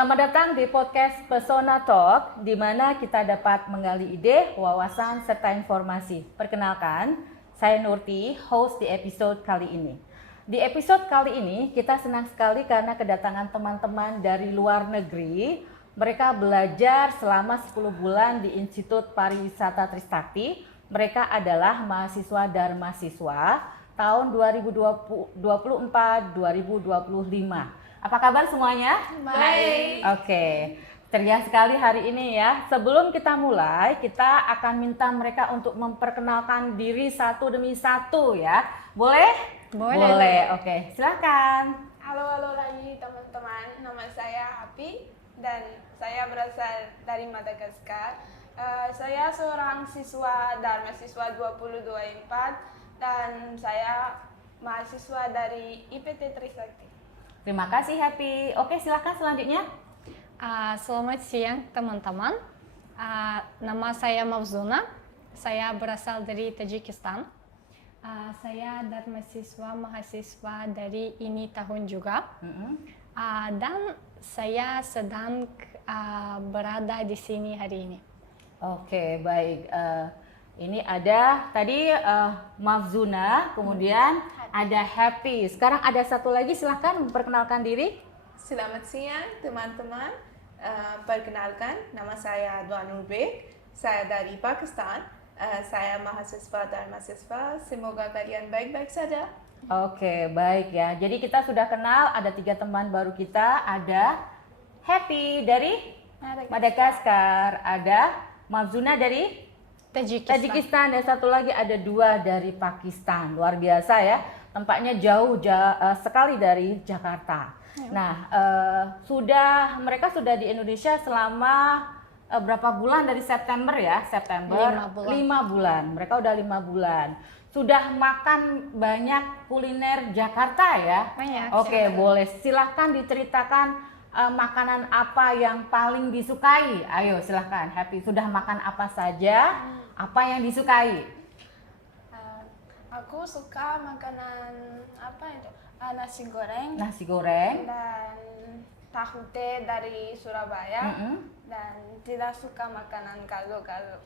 Selamat datang di podcast Pesona Talk, di mana kita dapat menggali ide, wawasan, serta informasi. Perkenalkan, saya Nurti, host di episode kali ini. Di episode kali ini, kita senang sekali karena kedatangan teman-teman dari luar negeri. Mereka belajar selama 10 bulan di Institut Pariwisata Trisakti. Mereka adalah mahasiswa Dharma Siswa tahun 2024-2025. Apa kabar semuanya? Baik. Oke, ceria sekali hari ini ya. Sebelum kita mulai, kita akan minta mereka untuk memperkenalkan diri satu demi satu ya. Boleh? Boleh. Oke, silakan. Halo lagi teman-teman, nama saya Happy dan saya berasal dari Madagaskar. Saya seorang siswa Dharma Siswa 2024 dan saya mahasiswa dari IPT Trisakti. Terima kasih Happy. Oke, silakan selanjutnya. Selamat siang teman-teman. Nama saya Mavzuna. Saya berasal dari Tajikistan. Saya Dharma Siswa mahasiswa dari ini tahun juga. Dan saya sedang berada di sini hari ini. Oke, baik. Ini ada tadi Mavzuna, kemudian ada Happy. Sekarang ada satu lagi, silahkan memperkenalkan diri. Selamat siang teman-teman. Perkenalkan, nama saya Duanur Beg. Saya dari Pakistan. Saya mahasiswa Dharma Siswa. Semoga kalian baik-baik saja. Oke, baik ya. Jadi kita sudah kenal, ada 3 teman baru kita. Ada Happy dari Madagaskar, ada Mavzuna dari Tajikistan, dan satu lagi ada 2 dari Pakistan. Luar biasa ya, tempatnya jauh sekali dari Jakarta. Nah, mereka sudah di Indonesia selama berapa bulan dari September ya? September 5 bulan. Mereka udah 5 bulan. Sudah makan banyak kuliner Jakarta ya? Banyak. Oke, boleh. Silahkan diceritakan makanan apa yang paling disukai. Ayo silahkan Happy, sudah makan apa saja, apa yang disukai? Aku suka makanan apa itu? Nasi goreng. Nasi goreng. Dan tahu teh dari Surabaya. Dan tidak suka makanan gado-gado.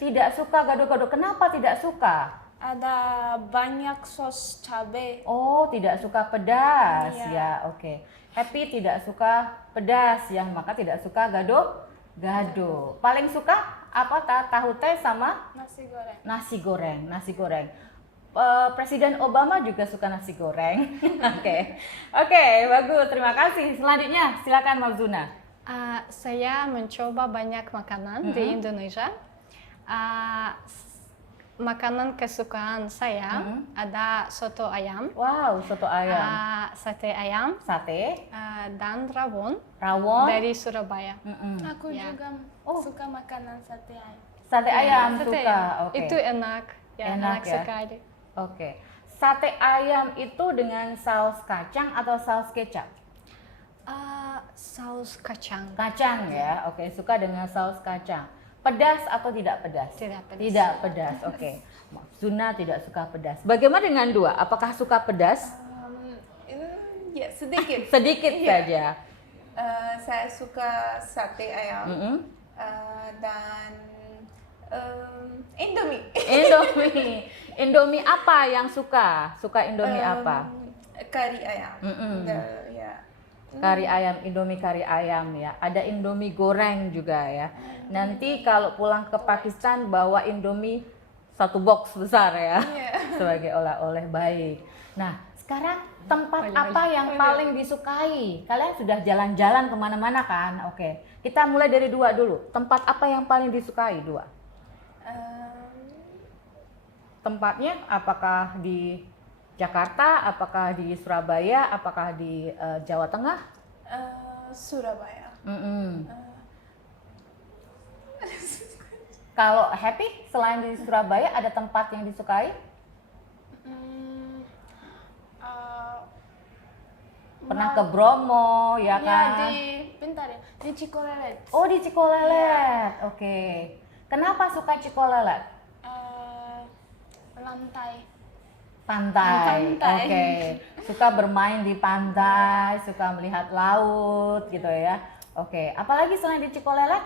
Tidak suka gado-gado. Kenapa tidak suka? Ada banyak sos cabai. Oh, tidak suka pedas. Iya. Ya, oke. Happy tidak suka pedas ya, maka tidak suka gado-gado. Paling suka apa? Tahu teh sama Nasi goreng. nasi goreng. Presiden Obama juga suka nasi goreng. Oke, bagus. Terima kasih. Selanjutnya, silakan Mavzuna. Saya mencoba banyak makanan di Indonesia. Makanan kesukaan saya ada soto ayam. Wow, soto ayam. Sate ayam. Sate. Dan rawon. Rawon. Dari Surabaya. Aku Ya. juga suka makanan sate ayam. Sate ayam Sate suka. ayam. Oke. Itu enak. Ya, Enak ya? sekali. Oke. Sate ayam itu dengan saus kacang atau saus kecap? Saus kacang. Kacang ya. Oke, suka dengan saus kacang. Pedas atau tidak pedas? Tidak pedas. Tidak pedas. Oke. Mavzuna tidak suka pedas. Bagaimana dengan 2? Apakah suka pedas? Ya sedikit. Sedikit saja. Saya suka sate ayam dan Indomie. Indomie apa yang suka? Suka Indomie apa? Kari ayam. Kari ayam, Indomie kari ayam ya. Ada Indomie goreng juga ya. Nanti kalau pulang ke Pakistan bawa Indomie 1 box besar ya. Sebagai oleh-oleh. Baik. Nah, sekarang tempat apa yang paling disukai? Kalian sudah jalan-jalan kemana-mana kan? Oke. Kita mulai dari 2 dulu. Tempat apa yang paling disukai 2? Tempatnya apakah di Jakarta, apakah di Surabaya, apakah di Jawa Tengah? Surabaya. Kalau Happy, selain di Surabaya ada tempat yang disukai? Pernah ke Bromo, ya kan? Di Cikolelet. Oh, di Cikolelet. Oke. Kenapa suka Cikolelet? Lantai. Pantai. Pantai. Oke. Suka bermain di pantai, suka melihat laut gitu ya. Oke. Apalagi selain di Cikolelet?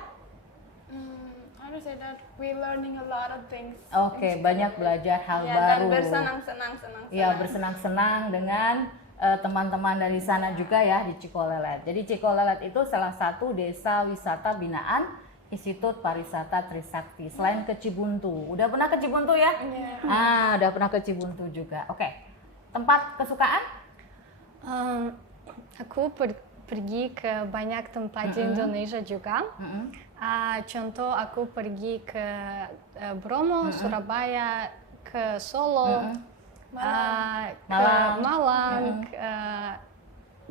How to say that we learning a lot of things. Oke, banyak belajar hal Ya, baru. dan bersenang-senang. Iya, bersenang-senang dengan teman-teman dari sana juga ya di Cikolelet. Jadi Cikolelet itu salah satu desa wisata binaan Institut Pariwisata Trisakti. Selain ke Cibuntu, udah pernah ke Cibuntu ya? Iya. Udah pernah ke Cibuntu juga. Oke, tempat kesukaan? Aku pergi ke banyak tempat di Indonesia juga. Contoh aku pergi ke Bromo, Surabaya, ke Solo, ke Malang,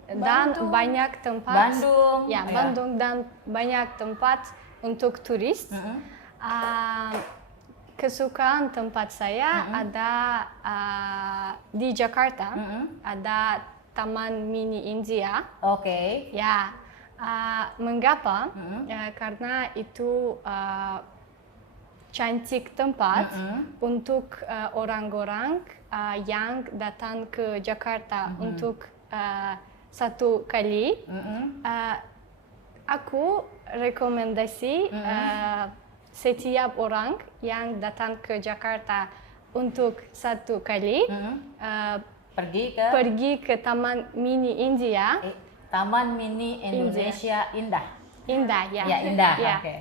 dan banyak tempat. Bandung. Ya, Bandung dan banyak tempat untuk turis. Kesukaan tempat saya ada di Jakarta, ada Taman Mini India. Oke. Ya, mengapa? Karena itu cantik tempat untuk orang-orang yang datang ke Jakarta untuk satu kali. Aku rekomendasi setiap orang yang datang ke Jakarta untuk satu kali pergi ke Taman Mini India. Taman Mini Indonesia Indah. Indah, ya. Ya, indah. Ya. Oke.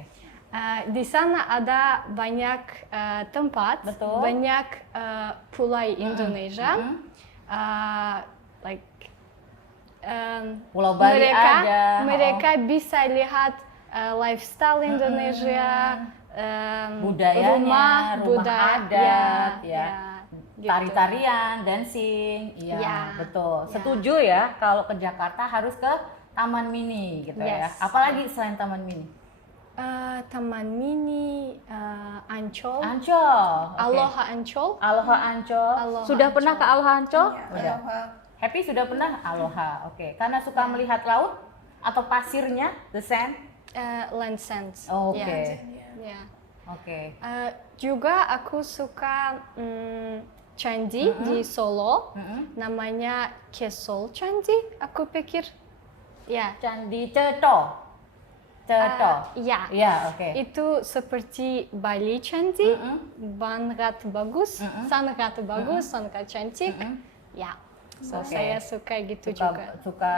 Di sana ada banyak tempat, Betul. banyak pulau Indonesia. Pulau Bali ada. Mereka bisa lihat lifestyle Indonesia, Budayanya, rumah adat, ya, gitu. tari-tarian, dancing, iya Ya, betul. ya. Setuju ya kalau ke Jakarta harus ke Taman Mini gitu ya. Yes. Apalagi selain Taman Mini? Taman Mini, Ancol, Ancol. Oke. Aloha Ancol. Aloha Ancol. Aloha Sudah Ancol. pernah ke Aloha Ancol? Iya, Udah. Aloha. Happy sudah pernah? Aloha. Oke. Karena suka melihat laut atau pasirnya, the sand? Land Sands. Oke. Ya. Ya. Oke. Juga aku suka candi di Solo, namanya Kesol Candi. Aku pikir, ya. Candi Ceto. Ceto. Ya. Ya, oke. Itu seperti Bali Candi, sangat bagus, sangat bagus, sangat cantik. Ya. So, Oke. saya suka gitu juga. Suka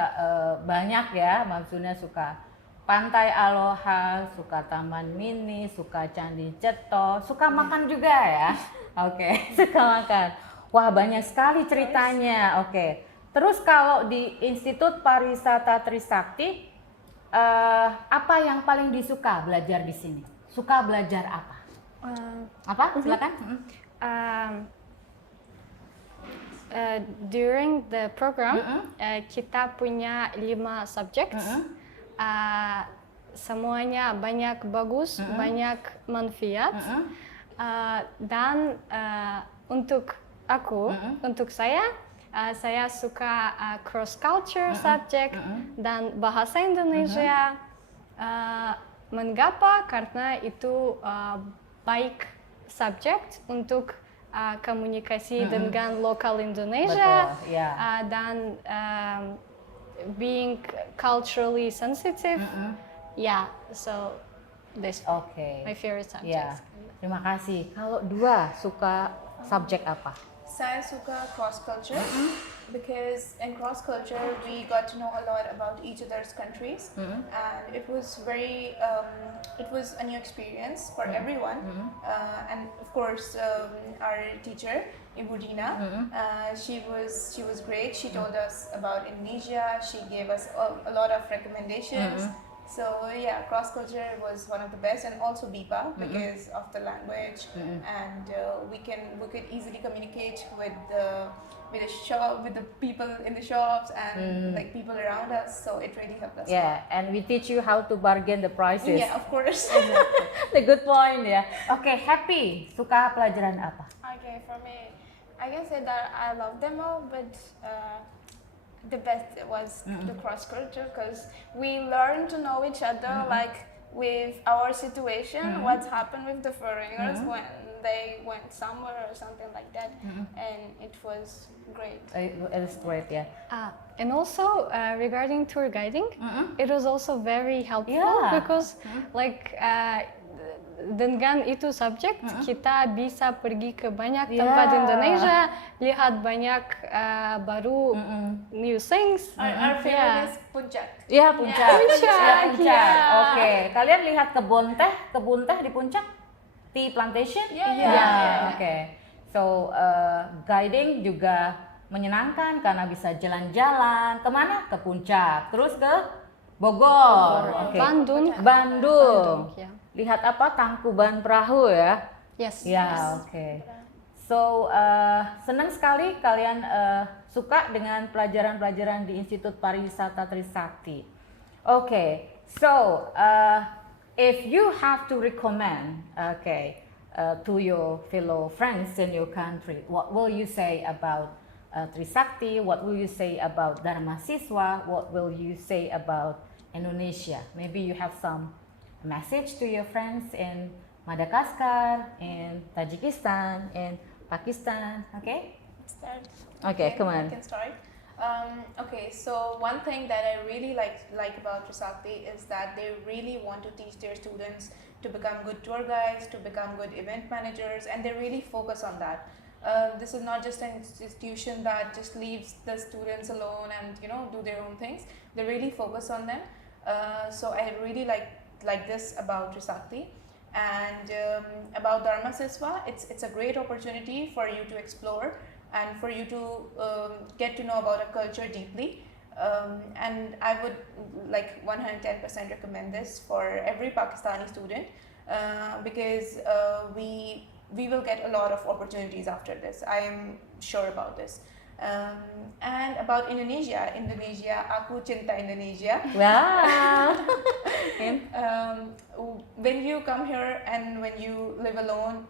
banyak ya, maksudnya suka Pantai Aloha, suka Taman Mini, suka Candi Ceto, suka makan juga ya. Oke, suka makan. Wah, banyak sekali ceritanya. Oke. Terus kalau di Institut Pariwisata Trisakti, apa yang paling disuka belajar di sini? Suka belajar apa? Apa? Silakan. During the program, kita punya 5 subjek. Semuanya banyak bagus, banyak manfaat. Dan untuk aku, untuk saya suka cross culture subject dan bahasa Indonesia. Mengapa? Karena itu baik subjek untuk komunikasi dengan lokal Indonesia. Betul, ya. Dan being culturally sensitive. Yeah, so this Oke. my favorite subject. Ya. Terima kasih. Kalau dua suka subjek apa? Saya suka cross culture because in cross culture we got to know a lot about each other's countries, and it was it was a new experience for everyone. And of course, our teacher Ibu Dina, she was great. She told us about Indonesia. She gave us a lot of recommendations. So yeah, cross culture was one of the best, and also BIPA because of the language, and we could easily communicate with the shop, with the people in the shops, and like people around us. So it really helped us. Yeah, and we teach you how to bargain the prices. Yeah, of course. The good point ya. Oke, Happy suka pelajaran apa? Okay, for me, I can say that I love them all, but the best was the cross culture because we learn to know each other, like with our situation, what's happened with the foreigners when they went somewhere or something like that, and it was great. It is great, yeah. And also regarding tour guiding, it was also very helpful Yeah. because like dengan itu subject kita bisa pergi ke banyak tempat di Indonesia, lihat banyak baru new things. Our favorite is Puncak. Iya, Puncak. Puncak, Puncak. ya. Oke, kalian lihat kebun teh di Puncak? Tea plantation? Yeah. Oke. So, guiding juga menyenangkan karena bisa jalan-jalan. Kemana? Ke Puncak. Terus ke Bogor. Oke. Bandung. Ya. Lihat apa? Tangkuban Perahu ya? Yes. Ya, oke. So, senang sekali kalian suka dengan pelajaran-pelajaran di Institut Pariwisata Trisakti. Okay, so if you have to recommend, to your fellow friends in your country, what will you say about Trisakti? What will you say about Dharma Siswa? What will you say about Indonesia? Maybe you have some message to your friends in Madagascar, in Tajikistan, in Pakistan. Okay? Start. Okay, come I on. can start. Okay, so one thing that I really like about Trisakti is that they really want to teach their students to become good tour guides, to become good event managers, and they really focus on that. This is not just an institution that just leaves the students alone and do their own things. They really focus on them. So I really like this about Trisakti. And about Dharma Siswa, it's a great opportunity for you to explore and for you to get to know about a culture deeply. And I would 110% recommend this for every Pakistani student because we will get a lot of opportunities after this. I am sure about this. And about Indonesia, aku cinta Indonesia. Wow. When you come here and when you live alone,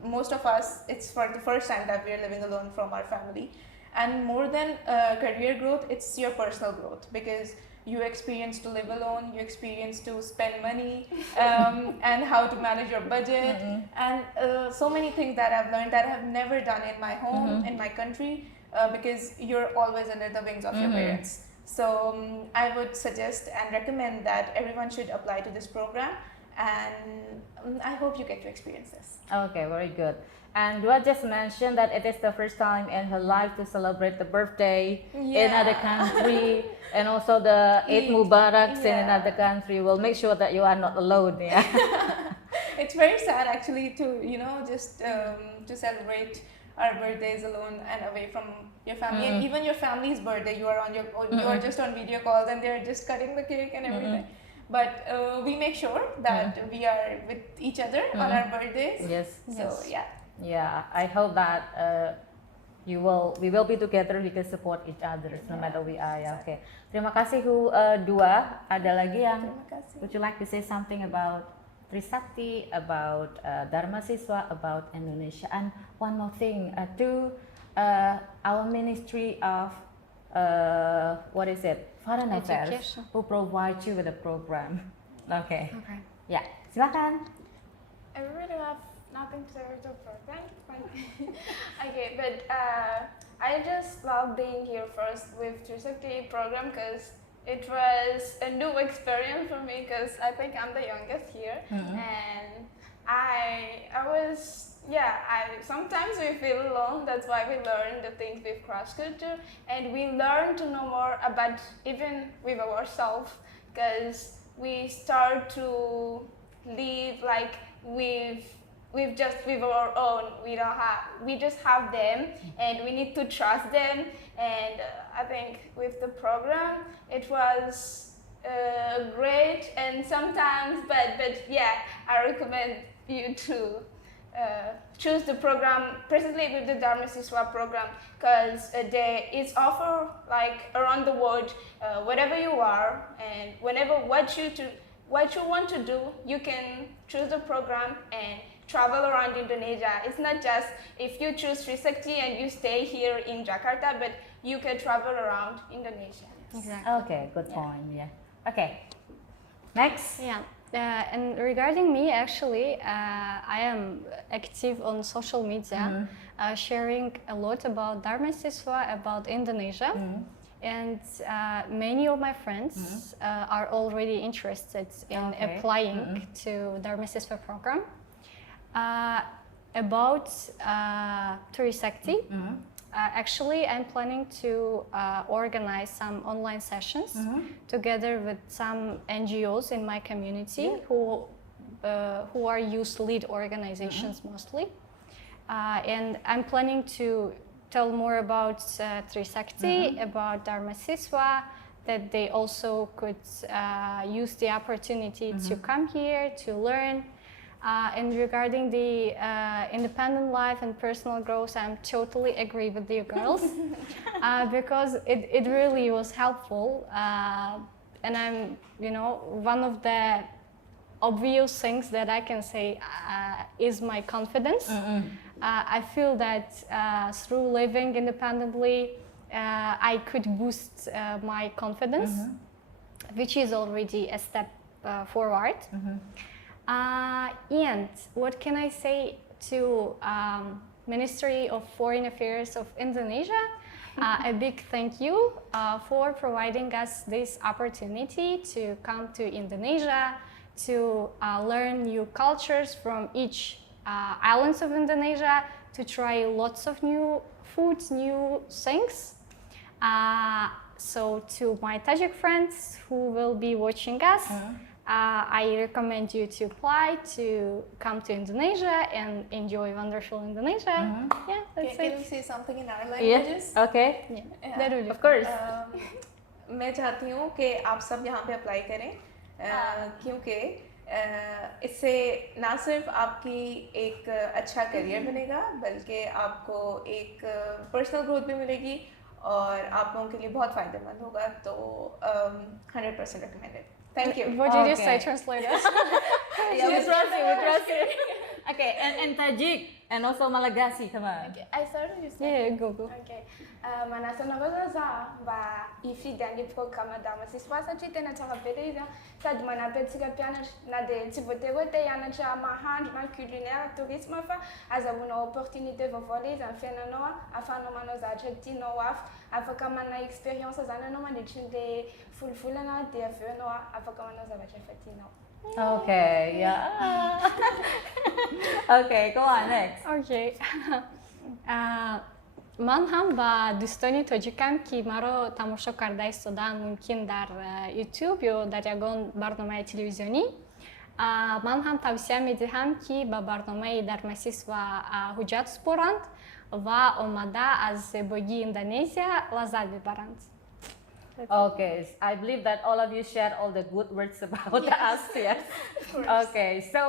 most of us, it's for the first time that we are living alone from our family. And more than career growth, it's your personal growth because you experience to live alone, you experience to spend money, and how to manage your budget, and so many things that I've learned that I have never done in my home, in my country, because you're always under the wings of your parents. So I would suggest and recommend that everyone should apply to this program, and I hope you get to experience this. Okay, very good. And Dua just mentioned that it is the first time in her life to celebrate the birthday in another country, and also the Eid Mubaraks in another country. We'll make sure that you are not alone. Yeah. It's very sad actually to just to celebrate our birthdays alone and away from your family, and even your family's birthday, you are just on video calls and they're just cutting the cake and everything. But we make sure that we are with each other on our birthdays. Yes. So Yeah, I hope that we will be together. We can support each other no matter we are. Yeah, okay. Terima kasih Dua. Ada lagi yang would you like to say something about Trisakti, about Dharma Siswa, about Indonesia, and one more thing to our Ministry of Foreign Affairs, Education. who provide you with a program. Okay. Ya, silakan. I really have nothing to say so far. Okay, but I just love being here first with Trisakti program because it was a new experience for me because I think I'm the youngest here, and I sometimes we feel alone. That's why we learn the things with cross culture, and we learn to know more about even with ourselves because we start to live like with our own. We just have them, and we need to trust them. And I think with the program, it was great. And sometimes, but yeah, I recommend you to choose the program presently with the Dharma Siswa program because it's offered like around the world, wherever you are and what you want to do, you can choose the program and travel around Indonesia. It's not just if you choose Trisakti and you stay here in Jakarta, but you can travel around Indonesia. Exactly. Okay, good point. Yeah. Okay. Next. Yeah. And regarding me, actually, I am active on social media, sharing a lot about Dharma Siswa, about Indonesia. And many of my friends are already interested in applying to Dharma Siswa program. About Trisakti, actually I'm planning to organize some online sessions together with some NGOs in my community who are youth-led organizations mostly. And I'm planning to tell more about Trisakti, about Dharma Siswa, that they also could use the opportunity to come here to learn. And regarding the independent life and personal growth, I'm totally agree with you girls because it really was helpful. And I'm, one of the obvious things that I can say is my confidence. I feel that through living independently, I could boost my confidence, which is already a step forward. And what can I say to Ministry of Foreign Affairs of Indonesia? A big thank you for providing us this opportunity to come to Indonesia, to learn new cultures from each islands of Indonesia, to try lots of new foods, new things. So to my Tajik friends who will be watching us, I recommend you to apply to come to Indonesia and enjoy wonderful Indonesia. Yeah, that's Can it. you say something in our languages? Yeah. Okay. Yeah, that will do. Of course. मैं चाहती हूँ कि आप सब यहाँ पे अप्लाई करें क्योंकि इससे ना सिर्फ आपकी एक अच्छा करियर बनेगा बल्कि आपको एक पर्सनल ग्रोथ भी मिलेगी और आप लोगों के लिए बहुत फ़ायदेमंद होगा तो 100% recommended. Thank you. What did you Okay. say, translators? Yeah, we trust you. Okay, and Tajik and also Malagasy, come on. Okay, I started you Yeah, go. Okay. Manasa nabazaza ba ifida ni programa Dharma Siswa sa tena tsaka beleza sady manapetsika mpianatra na dia tsy voatery te hianatra mahandro na culinaire tourisme fa azahoanao opportunité vaovao le izy amin'ny fiainanao ahafahanao manao zavatra tianao hafa afaka manana expérience zany anao mandritry ny folovolana dia avy eo anao afaka manao zavatra efa tianao. Okay, yeah. Okay, go on, next. Okay. من هم با دوستانی تاجیکم که مرا تماشا کرده ایستادن ممکن در یوتیوب یا در یگان برنامه تلویزیونی من هم توصیه میدهم که به برنامه Dharma Siswa حجت سپارند و آمده از زیبایی اندونزیا لذت ببرند. Okay, I believe that all of you shared all the good words about us, yes? Okay, so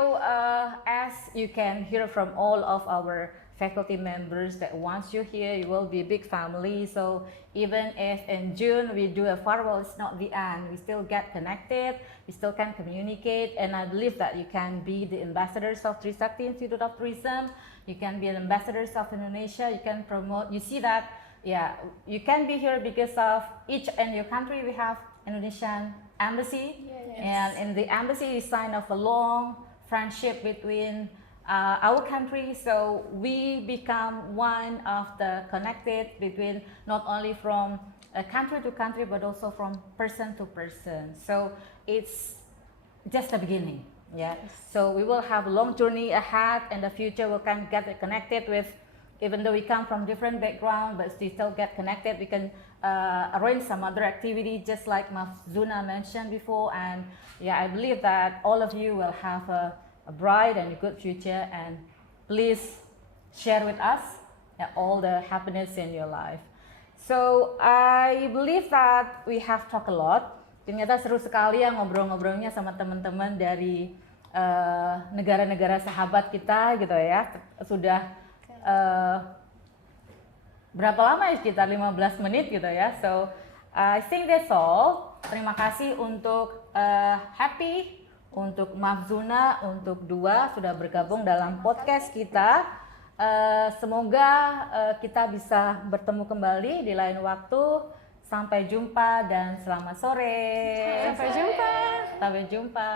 as you can hear from all of our faculty members, that once you're here, you will be a big family. So even if in June we do a farewell, it's not the end. We still get connected, we still can communicate, and I believe that you can be the ambassadors of Trisakti Institute of Tourism, you can be an ambassadors of Indonesia, you can promote, you see that, yeah, you can be here because of each and your country. We have Indonesian embassy, and in the embassy is sign of a long friendship between our country, so we become one of the connected between not only from country to country but also from person to person. So it's just the beginning, yeah. So we will have a long journey ahead in the future. We can get connected with, even though we come from different background, but we still get connected. We can arrange some other activity, just like Mafzuna mentioned before. And yeah, I believe that all of you will have a bright and good future. And please share with us all the happiness in your life. So I believe that we have talked a lot. Ternyata seru sekali ya ngobrol-ngobrolnya sama teman-teman dari negara-negara sahabat kita gitu ya. Sudah berapa lama ya, sekitar 15 menit gitu ya. So I think that's all. Terima kasih untuk Happy, untuk Mafzuna, untuk Dua sudah bergabung dalam podcast kita. Semoga kita bisa bertemu kembali di lain waktu. Sampai jumpa dan selamat sore. Sampai jumpa. Sampai jumpa.